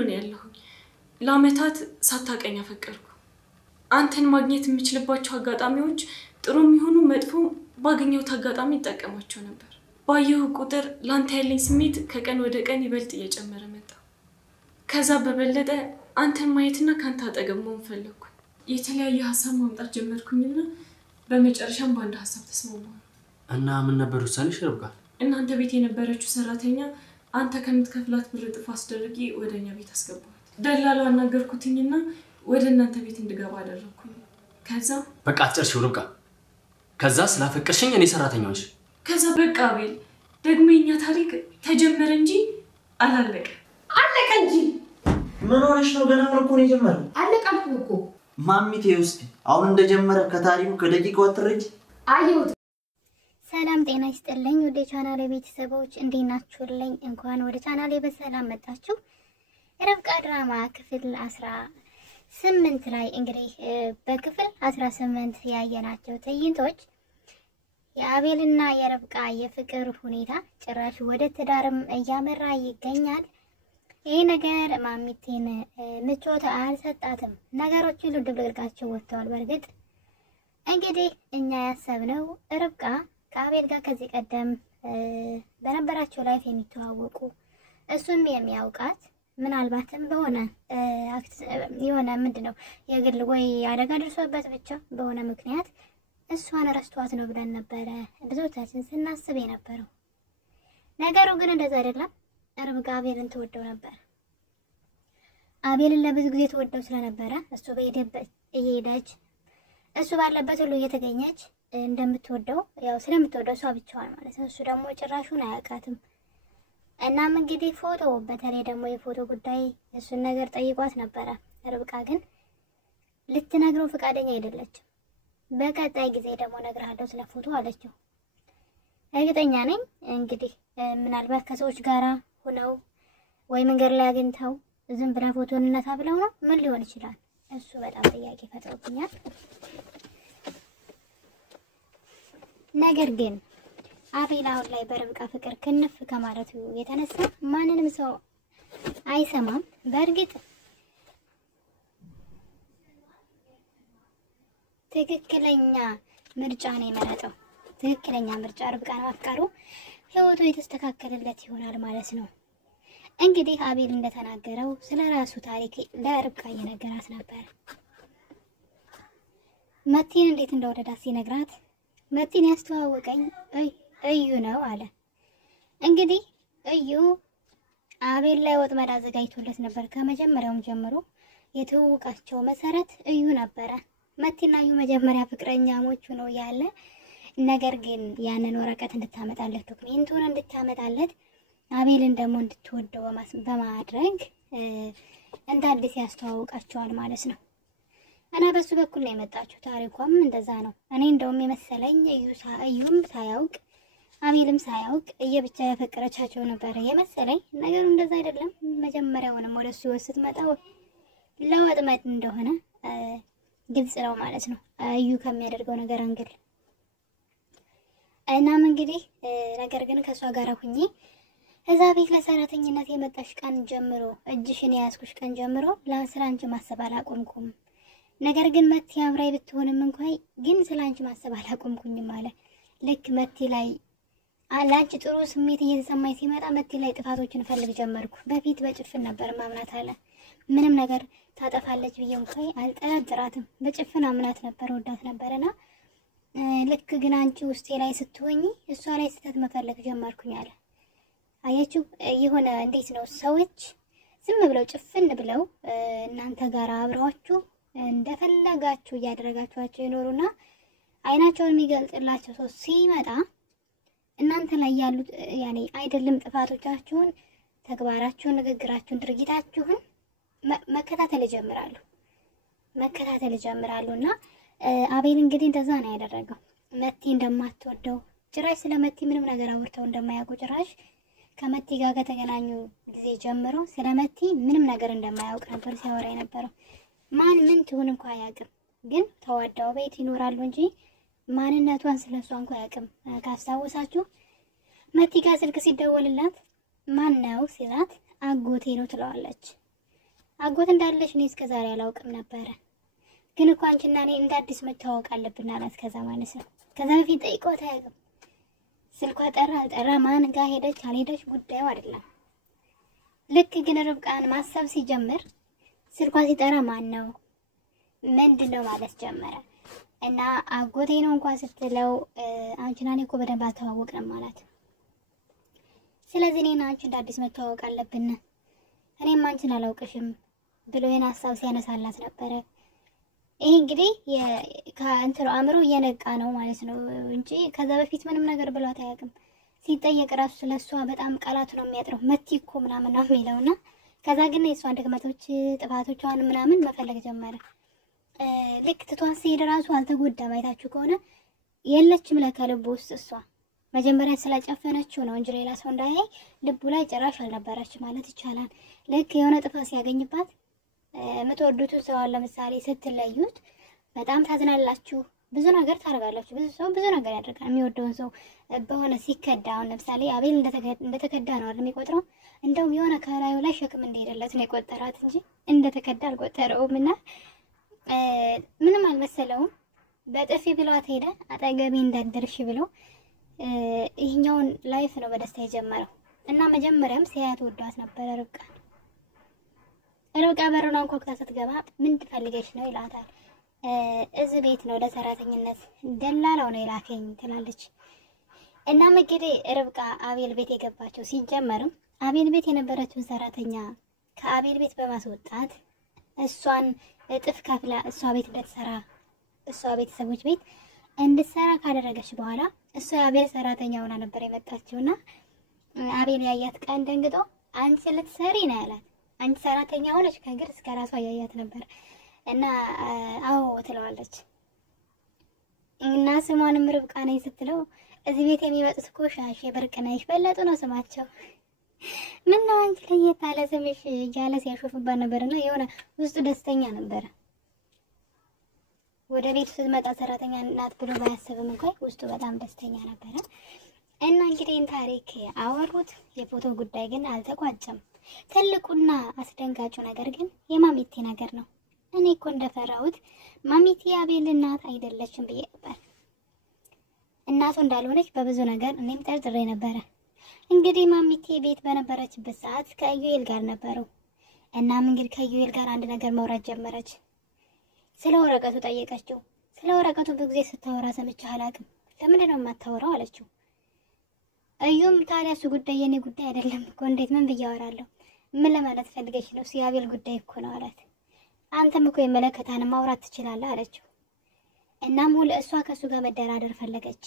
ነው ያለው ለአመታት ሳታቀኛ ፈቀርኩ አንተን ማግኘት የምችልባቸው አጋጣሚዎች ጥሩም ይሁኑ መጥፎ ባገኘው አጋጣሚ ተጠቀማቸው ነበር ባየው ቁጥር ላንተ ያለኝ ስሜት ከቀን ወደ ቀን ይበልጥ እየጨመረ መጣ ከዛ በበለጠ አንተን ማየትና ካንተ አጠገብ መሆን ፈለኩ የተለያየ ሐሳብ ማምጣት ጀመርኩኝና በመጨረሻም ባንድ ሐሳብ ተስማማሁ እና ምን ነበር ውሳኔሽ ርብቃ እናንተ ቤት የነበረችው ሰራተኛ አንተ ከምትከፍላት ብር ጥፍ አስደርጊ ወደኛ ቤት አስገባሁት ደላላው አናገርኩትኝና ወደ እናንተ ቤት እንድገባ አደረኩኝ ከዛ በቃ አትጨርሺው ርብቃ ከዛ ስላፈቀርሽኝ እኔ ሰራተኛውሽ ከዛ በቃ አቤል ደግሞ የኛ ታሪክ ተጀመረ እንጂ አላለቀ እንጂ ምን ሆነሽ ነው ገና ምርኮ ነው የጀመረው አለቀም እኮ ማሚቴ ውስጥ አሁን እንደጀመረ ከታሪኩ ከደቂቃው አትረጅ አየሁት ሰላም ጤና ይስጥልኝ ወደ ቻናሌ ቤተሰቦች እንዴት ናችሁልኝ እንኳን ወደ ቻናሌ በሰላም መጣችሁ ርብቃ ድራማ ክፍል 18 ላይ እንግዲህ በክፍል 18 ያየናቸው ትዕይንቶች የአቤልና የርብቃ የፍቅር ሁኔታ ጭራሽ ወደ ትዳርም እያመራ ይገኛል ይሄ ነገር ማሚቴን ምቾት አልሰጣትም ነገሮች ሁሉ ድብልቅልቃቸው ወጥተዋል በርግጥ እንግዲህ እኛ ያሰብነው ርብቃ ከአቤል ጋር ከዚህ ቀደም በነበራቸው ላይፍ የሚተዋወቁ እሱም የሚያውቃት ምናልባትም በሆነ የሆነ ምንድነው የግል ወይ አደጋ ደርሶበት ብቻ በሆነ ምክንያት እሷን ረስቷት ነው ብለን ነበር ብዙዎቻችን ስናስብ የነበረው ነገሩ ግን እንደዛ አይደለም ርብቃ አቤልን ተወደው ነበር አቤልን ለብዙ ጊዜ ተወደው ስለነበረ እሱ በሄደበት እየሄደች እሱ ባለበት ሁሉ እየተገኘች እንደምትወደው ያው ስለምትወደው እሷ ብቻዋን ማለት ነው እሱ ደግሞ ጭራሹን አያውቃትም እናም እንግዲህ ፎቶ በተለይ ደግሞ የፎቶ ጉዳይ እሱን ነገር ጠይቋት ነበር ርብቃ ግን ልትነግረው ፈቃደኛ አይደለችም በቀጣይ ጊዜ ደግሞ ነግራለሁ ስለ ፎቶ አለችው እርግጠኛ ነኝ እንግዲህ ምናልባት ከሰዎች ጋራ ሆነው ወይ መንገድ ላይ አግኝተው ዝም ብላ ፎቶ እንነሳ ብለው ነው ምን ሊሆን ይችላል እሱ በጣም ጥያቄ ፈጥሮብኛል ነገር ግን አቤል አሁን ላይ በርብቃ ፍቅር ክንፍ ከማለቱ የተነሳ ማንንም ሰው አይሰማም በእርግጥ ትክክለኛ ምርጫ ነው የመረጠው ትክክለኛ ምርጫ ርብቃን ማፍቀሩ ህይወቱ የተስተካከለለት ይሆናል ማለት ነው እንግዲህ አቤል እንደተናገረው ስለራሱ ታሪክ ለርብቃ እየነገራት ነበር መቲን እንዴት እንደወደዳት ሲነግራት መቲን ያስተዋወቀኝ እዩ ነው አለ እንግዲህ እዩ አቤል ላይ ወጥመድ አዘጋጅቶለት ነበር ከመጀመሪያውም ጀምሮ የተዋወቃቸው መሰረት እዩ ነበር መቲና እዩ መጀመሪያ ፍቅረኛሞች ነው ያለ ነገር ግን ያንን ወረቀት እንድታመጣለት ዶክመንቱን እንድታመጣለት አቤልን ደግሞ እንድትወደው በማድረግ እንደ አዲስ ያስተዋወቃቸዋል ማለት ነው እና በሱ በኩል ነው የመጣችው ታሪኳም እንደዛ ነው እኔ እንደውም የመሰለኝ እዩም ሳያውቅ አቤልም ሳያውቅ እየብቻ ያፈቀረቻቸው ነበር የመሰለኝ ነገሩ እንደዛ አይደለም መጀመሪያውንም ወደሱ ስትመጣ ለወጥመድ እንደሆነ ግልጽ ነው ማለት ነው እዩ ከሚያደርገው ነገር አንግል እናም እንግዲህ ነገር ግን ከሷ ጋር ሆኜ እዛ ቤት ለሰራተኝነት የመጣሽ ቀን ጀምሮ እጅሽን ያስኩሽ ቀን ጀምሮ ለስራንቺ ማሰብ አላቆምኩም ነገር ግን መቲ አብራይ ብትሆንም እንኳን ግን ስላንቺ ማሰብ አላቆምኩኝም ማለት ልክ መቲ ላይ አላንቺ ጥሩ ስሜት እየተሰማኝ ሲመጣ መቲ ላይ ጥፋቶችን ፈልግ ጀመርኩ በፊት በጭፍን ነበር ማምናት አለ ምንም ነገር ታጠፋለች ብዬ እንኳን አልጠራጥራትም በጭፍን አምናት ነበር ወዳት ነበርና ልክ ግን አንቺ ውስጤ ላይ ስትሆኚ እሷ ላይ ስተት መፈለግ ጀመርኩኝ አለ አያችሁ የሆነ እንዴት ነው ሰዎች ዝም ብለው ጭፍን ብለው እናንተ ጋር አብራችሁ እንደፈለጋችሁ ያደረጋችኋቸው ይኖሩና አይናቸውን የሚገልጽላቸው ሰው ሲመጣ እናንተ ላይ ያሉት ያኔ አይደለም ጥፋቶቻችሁን ተግባራችሁን ንግግራችሁን ድርጊታችሁን መከታተል ይጀምራሉና አቤል እንግዲህ እንደዛ ነው ያደረገው መቲ እንደማትወደው ጭራሽ ስለመቲ ምንም ነገር አውርተው እንደማያውቁ ጭራሽ ከመቲ ጋር ከተገናኙ ጊዜ ጀምሮ ስለመቲ ምንም ነገር እንደማያውቅ ነበር ሲያወራ የነበረው ማን ምን ትሁን እንኳን አያውቅም ግን ተዋዳው ቤት ይኖራሉ እንጂ ማንነቷን ስለሷ እንኳን አያውቅም ካስታወሳችሁ መቲ ጋር ስልክ ሲደወልላት ማን ነው ሲላት አጎቴ ነው ትለዋለች አጎት እንዳለሽ እኔ እስከዛሬ አላውቅም ነበረ። ግን እኮ አንቺና እኔ እንደ አዲስ መተዋወቅ አለብን አላት። ከዛ ማለት ነው ከዛ በፊት ጠይቆት አያውቅም። ስልኳ ጠራ አልጠራ ማን ጋር ሄደች አልሄደች ጉዳዩ አይደለም። ልክ ግን ርብቃን ማሰብ ሲጀምር ስልኳ ሲጠራ ማን ነው ምንድነው ማለት ጀመረ። እና አጎቴ ነው እንኳን ስትለው አንቺና እኔ እኮ በደንብ አልተዋወቅንም ማለት። ስለዚህ እኔና አንቺ እንደ አዲስ መተዋወቅ አለብን፣ እኔም አንቺን አላውቅሽም ብሎ የኔ ሀሳብ ሲያነሳላት ነበረ። ይሄ እንግዲህ ከእንትሮ አእምሮ እየነቃ ነው ማለት ነው እንጂ ከዛ በፊት ምንም ነገር ብሏት አያውቅም። ሲጠየቅ ራሱ ስለሷ በጣም ቃላት ነው የሚያጥረው። መቲ እኮ ምናምን ነው የሚለውና ከዛ ግን የሷን ድክመቶች ጥፋቶቿን ምናምን መፈለግ ጀመረ። ልክ ትቷት ሲሄድ ራሱ አልተጎዳም። አይታችሁ ከሆነ የለችም ለካ ልቡ ውስጥ እሷ መጀመሪያ ስለጨፈነችው ነው እንጂ ሌላ ሰው እንዳያይ ልቡ ላይ ጭራሽ አልነበረች ማለት ይቻላል። ልክ የሆነ ጥፋት ሲያገኝባት የምትወዱት ሰው ለምሳሌ ስትለዩት በጣም ታዝናላችሁ፣ ብዙ ነገር ታደርጋላችሁ። ብዙ ሰው ብዙ ነገር ያደርጋል የሚወደውን ሰው በሆነ ሲከዳ። አሁን ለምሳሌ አቤል እንደተከዳ ነው አይደል የሚቆጥረው። እንደውም የሆነ ከላዩ ላይ ሸክም እንደሄደለት ነው የቆጠራት እንጂ እንደተከዳ አልቆጠረውም። እና ምንም አልመሰለውም። በጥፊ ብሏት ሄደ። አጠገቤ እንዳደርሽ ብሎ ይሄኛውን ላይፍ ነው በደስታ የጀመረው። እና መጀመሪያም ሲያያት ወዷት ነበረ ርብቃን። ርብቃ በሩን አንኳኩታ ስትገባ ምን ትፈልገሽ ነው ይላታል። እዚህ ቤት ነው ለሰራተኝነት ደላላው ነው የላከኝ ትላለች። እና እንግዲህ ርብቃ አቤል ቤት የገባቸው ሲጀመርም አቤል ቤት የነበረችውን ሰራተኛ ከአቤል ቤት በማስወጣት እሷን እጥፍ ከፍላ እሷ ቤት እንድትሰራ እሷ ቤተሰቦች ቤት እንድትሰራ ካደረገች በኋላ እሷ የአቤል ሰራተኛ ሆና ነበር የመጣችውና አቤል ያያት ቀን ደንግጦ አንቺ ልትሰሪ ነው ያላት። አንቺ ሰራተኛ ሆነች ከእግር እስከ ራሷ ያያት ነበር። እና አዎ ትለዋለች። እና ስሟንም ርብቃ ነኝ ስትለው እዚህ ቤት የሚመጡት እኮ ሻሽ ብርቅነሽ በለጡ ነው ስማቸው። ምን ነው አንቺ ለየት ያለ ስምሽ እያለ ሲያሾፍባት ነበርና የሆነ ውስጡ ደስተኛ ነበር። ወደ ቤት ስትመጣ ሰራተኛ ናት ብሎ ባያስብም እንኳን ውስጡ በጣም ደስተኛ ነበር። እና እንግዲህ ታሪክ አወሩት። የፎቶ ጉዳይ ግን አልተቋጨም። ትልቁና አስደንጋጩ ነገር ግን የማሚቲ ነገር ነው። እኔ እኮ እንደፈራሁት ማሚቲ አቤል እናት አይደለችም ብዬ ነበር። እናቱ እንዳልሆነች በብዙ ነገር እኔም ጠርጥሬ ነበረ። እንግዲህ ማሚቲ ቤት በነበረችበት ሰዓት ከኢዩኤል ጋር ነበሩ። እናም እንግዲህ ከኢዩኤል ጋር አንድ ነገር መውራት ጀመረች። ስለ ወረቀቱ ጠየቀችው። ስለ ወረቀቱ ብዙ ጊዜ ስታወራ ሰምቼ አላውቅም፣ ለምንድን ነው የማታወራው አለችው። እዩም ታዲያ እሱ ጉዳይ የኔ ጉዳይ አይደለም እኮ እንዴት ምን ብዬ አወራለሁ? ምን ለማለት ፈልገሽ ነው? የአቤል ጉዳይ እኮ ነው አላት። አንተም እኮ የመለከታን ማውራት ትችላለህ አለችው። እናም እሷ ከሱ ጋር መደራደር ፈለገች።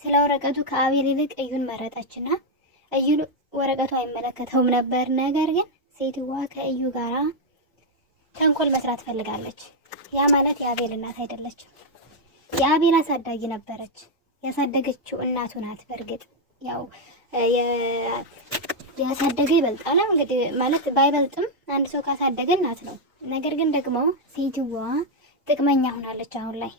ስለ ወረቀቱ ከአቤል ይልቅ እዩን መረጠችና እዩን ወረቀቱ አይመለከተውም ነበር። ነገር ግን ሴትዋ ከእዩ ጋራ ተንኮል መስራት ፈልጋለች። ያ ማለት የአቤል እናት አይደለችም፣ የአቤል አሳዳጊ ነበረች። ያሳደገችው እናቱ ናት። በእርግጥ ያው ያሳደገ ይበልጣል እንግዲህ ማለት ባይበልጥም አንድ ሰው ካሳደገ እናት ነው። ነገር ግን ደግሞ ሴትዋ ጥቅመኛ ሆናለች አሁን ላይ።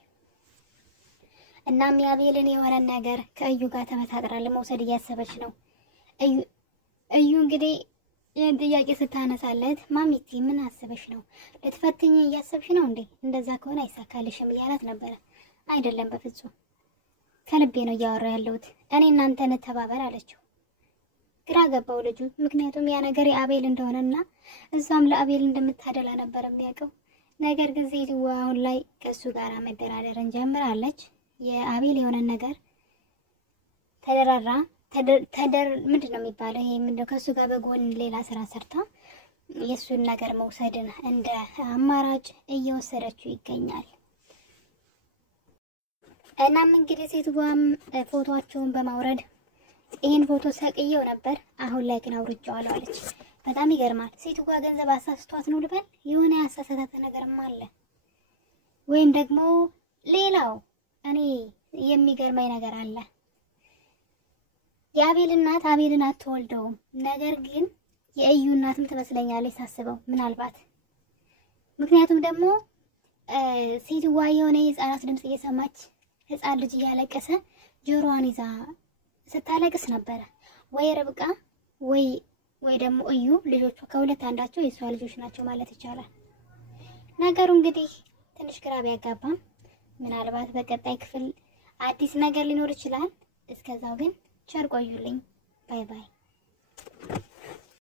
እናም የአቤልን የሆነ ነገር ከእዩ ጋር ተመሳጥራ ለመውሰድ እያሰበች ነው። እዩ እንግዲህ ይህን ጥያቄ ስታነሳለት ማሚቲ ምን አስበሽ ነው? ልትፈትኝ እያሰብሽ ነው እንዴ? እንደዛ ከሆነ አይሳካልሽም እያላት ነበረ። አይደለም በፍጹም ከልቤ ነው እያወራ ያለሁት፣ እኔ እናንተ እንተባበር አለችው። ግራ ገባው ልጁ። ምክንያቱም ያ ነገር የአቤል እንደሆነና እሷም ለአቤል እንደምታደላ ነበር የሚያውቀው። ነገር ግን ሴትዋ አሁን ላይ ከሱ ጋር መደራደርን ጀምራለች። የአቤል የሆነ ነገር ተደራራ ምንድን ነው የሚባለው? ይሄ ምንድነው? ከሱ ጋር በጎን ሌላ ስራ ሰርታ የሱን ነገር መውሰድን እንደ አማራጭ እየወሰደችው ይገኛል። እናም እንግዲህ ሴትዋም ፎቶአቸውን በማውረድ ይሄን ፎቶ ሰቅየው ነበር፣ አሁን ላይ ግን አውርጄዋለሁ አለች። በጣም ይገርማል። ሴትዋ ገንዘብ አሳስቷት ነው ልበል? የሆነ ያሳሳተ ነገርም አለ ወይም ደግሞ ሌላው እኔ የሚገርመኝ ነገር አለ። የአቤል እናት አቤልን አትወልደውም፣ ነገር ግን የእዩ እናትም ትመስለኛለች ሳስበው ምናልባት። ምክንያቱም ደግሞ ሴትዋ የሆነ የህፃናት ድምጽ እየሰማች ህፃን ልጅ እያለቀሰ ጆሮዋን ይዛ ስታለቅስ ነበረ። ወይ ርብቃ ወይ ወይ ደግሞ እዩ ልጆቹ ከሁለት አንዳቸው የሷ ልጆች ናቸው ማለት ይቻላል። ነገሩ እንግዲህ ትንሽ ግራ ቢያጋባም ምናልባት በቀጣይ ክፍል አዲስ ነገር ሊኖር ይችላል። እስከዛው ግን ቸር ቆዩልኝ። ባይ ባይ።